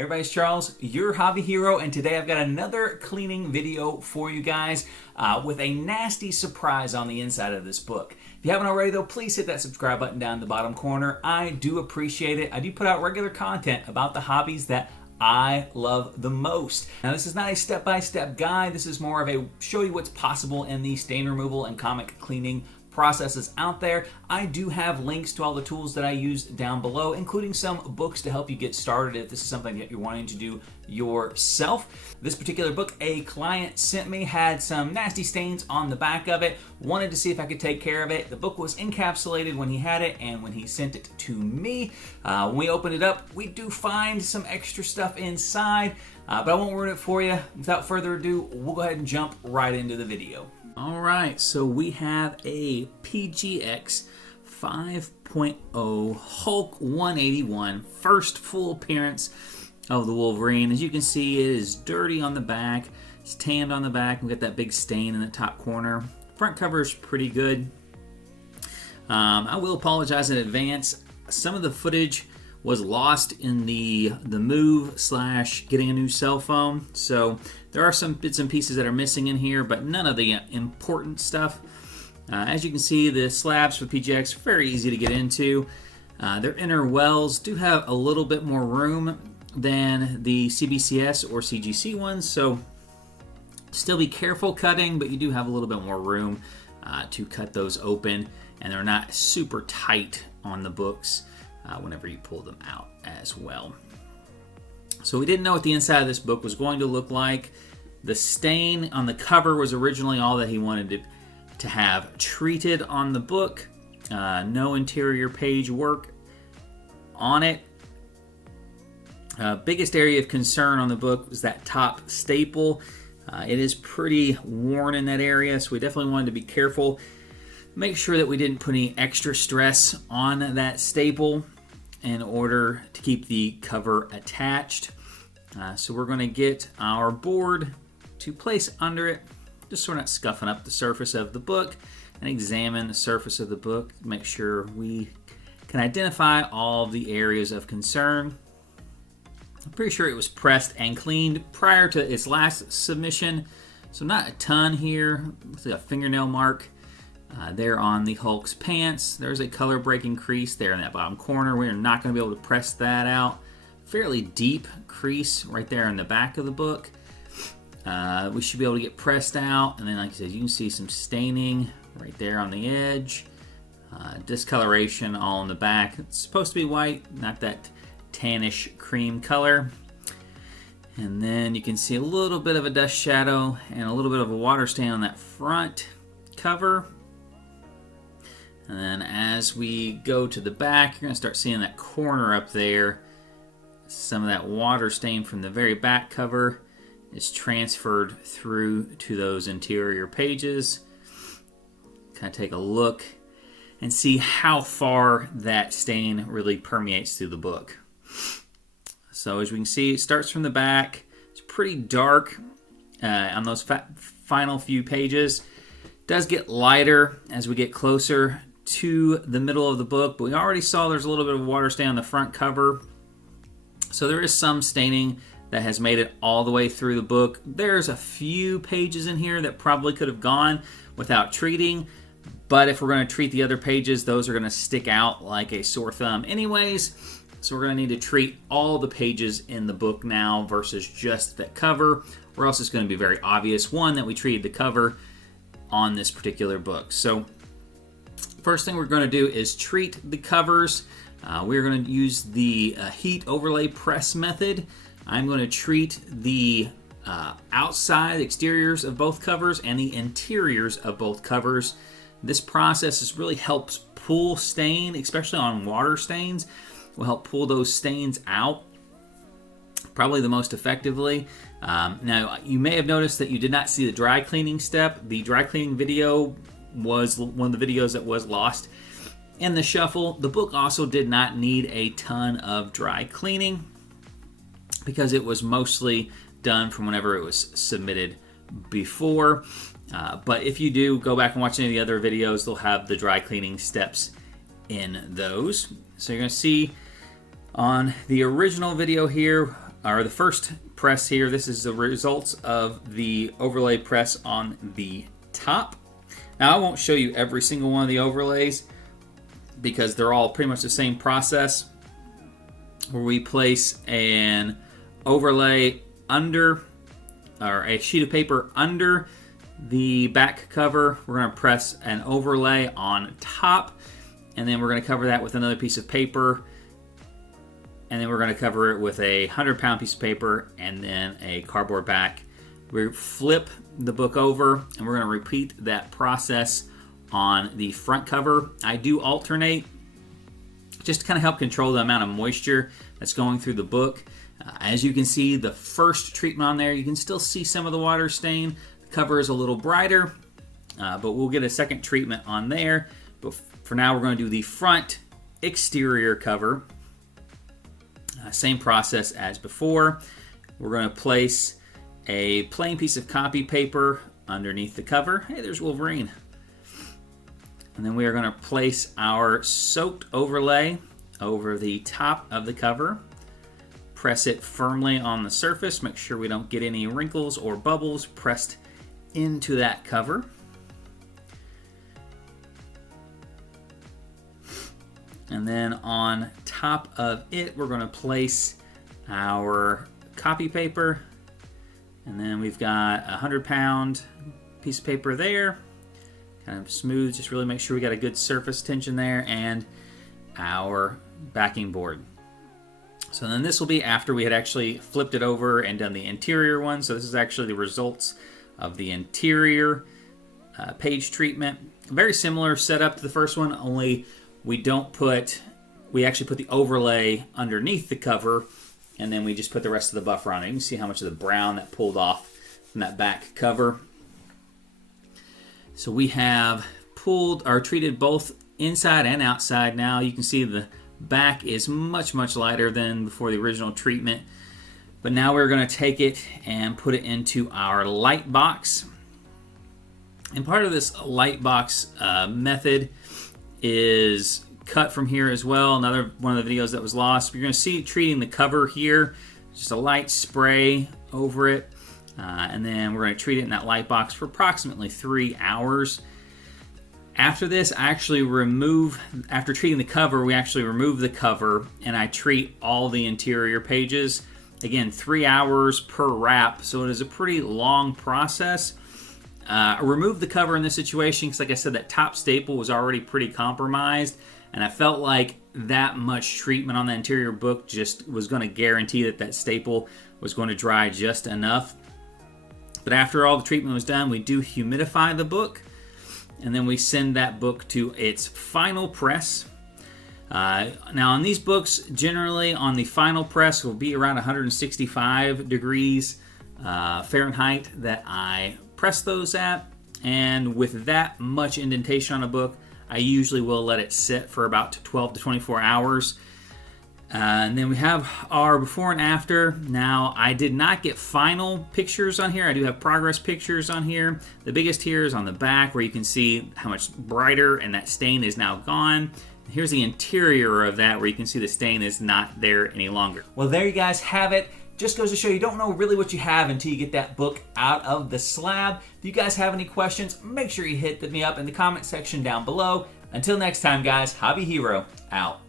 Everybody's Charles, your hobby hero, and today I've got another cleaning video for you guys with a nasty surprise on the inside of this book. If you haven't already though, please hit that subscribe button down in the bottom corner. I do appreciate it. I do put out regular content about the hobbies that I love the most. Now this is not a step-by-step guide. This is more of a show you what's possible in the stain removal and comic cleaning processes out there. I do have links to all the tools that I use down below, including some books to help you get started if this is something that you're wanting to do yourself. This particular book a client sent me had some nasty stains on the back of it. Wanted to see if I could take care of it. The book was encapsulated when he had it and when he sent it to me. When we opened it up, we do find some extra stuff inside, but I won't ruin it for you. Without further ado, we'll go ahead and jump right into the video. Alright, so we have a PGX 5.0 Hulk 181, first full appearance of the Wolverine. As you can see, it is dirty on the back, it's tanned on the back, we've got that big stain in the top corner. Front cover is pretty good. I will apologize in advance. Some of the footage was lost in the move / getting a new cell phone, so there are some bits and pieces that are missing in here, but none of the important stuff. As you can see, the slabs for PGX are very easy to get into. Their inner wells do have a little bit more room than the CBCS or CGC ones, so still be careful cutting, but you do have a little bit more room to cut those open, and they're not super tight on the books whenever you pull them out as well. So we didn't know what the inside of this book was going to look like. The stain on the cover was originally all that he wanted to have treated on the book. No interior page work on it. Biggest area of concern on the book was that top staple. It is pretty worn in that area, so we definitely wanted to be careful. Make sure that we didn't put any extra stress on that staple in order to keep the cover attached. So we're going to get our board to place under it, just so we're not scuffing up the surface of the book, and examine the surface of the book to make sure we can identify all the areas of concern. I'm pretty sure it was pressed and cleaned prior to its last submission, so not a ton here. Let's see, a fingernail mark there on the Hulk's pants. There's a color breaking crease there in that bottom corner. We're not going to be able to press that out. Fairly deep crease right there in the back of the book. We should be able to get pressed out, and then like I said, you can see some staining right there on the edge. Discoloration all in the back. It's supposed to be white, not that tannish cream color. And then you can see a little bit of a dust shadow and a little bit of a water stain on that front cover. And then as we go to the back, you're going to start seeing that corner up there. Some of that water stain from the very back cover is transferred through to those interior pages. Kind of take a look and see how far that stain really permeates through the book. So as we can see, it starts from the back. It's pretty dark on those final few pages. It does get lighter as we get closer to the middle of the book, but we already saw there's a little bit of water stain on the front cover. So there is some staining that has made it all the way through the book. There's a few pages in here that probably could have gone without treating, but if we're going to treat the other pages, those are going to stick out like a sore thumb anyways. So we're going to need to treat all the pages in the book now versus just that cover, or else it's going to be very obvious, one, that we treated the cover on this particular book. So first thing we're going to do is treat the covers. We're going to use the heat overlay press method. I'm going to treat the outside exteriors of both covers and the interiors of both covers. This process really helps pull stain, especially on water stains. Will help pull those stains out probably the most effectively. Now, you may have noticed that you did not see the dry cleaning step. The dry cleaning video was one of the videos that was lost in the shuffle. The book also did not need a ton of dry cleaning because it was mostly done from whenever it was submitted before. But if you do go back and watch any of the other videos, they'll have the dry cleaning steps in those. So you're going to see on the original video here, or the first press here. This is the results of the overlay press on the top. Now I won't show you every single one of the overlays because they're all pretty much the same process, where we place an overlay under, or a sheet of paper under the back cover. We're going to press an overlay on top, and then we're going to cover that with another piece of paper, and then we're going to cover it with a 100-pound piece of paper and then a cardboard back. We flip the book over, and we're going to repeat that process on the front cover. I do alternate just to kind of help control the amount of moisture that's going through the book. As you can see, the first treatment on there, you can still see some of the water stain. The cover is a little brighter, but we'll get a second treatment on there. But for now, we're going to do the front exterior cover. Same process as before. We're going to place a plain piece of copy paper underneath the cover. Hey, there's Wolverine. And then we are going to place our soaked overlay over the top of the cover. Press it firmly on the surface. Make sure we don't get any wrinkles or bubbles pressed into that cover. And then on top of it, we're going to place our copy paper. And then we've got a 100-pound piece of paper there. Kind of smooth, just really make sure we got a good surface tension there, and our backing board. So then this will be after we had actually flipped it over and done the interior one. So this is actually the results of the interior page treatment. Very similar setup to the first one, only we actually put the overlay underneath the cover, and then we just put the rest of the buffer on it. You can see how much of the brown that pulled off from that back cover. So we have pulled or treated both inside and outside now. You can see the back is much, much lighter than before the original treatment. But now we're going to take it and put it into our light box. And part of this light box method is cut from here as well. Another one of the videos that was lost. You're going to see treating the cover here. Just a light spray over it. And then we're going to treat it in that light box for approximately 3 hours. After this, after treating the cover, we actually remove the cover and I treat all the interior pages. Again, 3 hours per wrap, so it is a pretty long process. I removed the cover in this situation because, like I said, that top staple was already pretty compromised, and I felt like that much treatment on the interior book just was going to guarantee that that staple was going to dry just enough. But after all the treatment was done, we do humidify the book, and then we send that book to its final press. Now on these books, generally on the final press will be around 165 degrees Fahrenheit that I press those at. And with that much indentation on a book, I usually will let it sit for about 12 to 24 hours. And then we have our before and after. Now, I did not get final pictures on here. I do have progress pictures on here. The biggest here is on the back where you can see how much brighter and that stain is now gone. Here's the interior of that where you can see the stain is not there any longer. Well, there you guys have it. Just goes to show you don't know really what you have until you get that book out of the slab. If you guys have any questions, make sure you hit me up in the comment section down below. Until next time, guys, Hobby Hero out.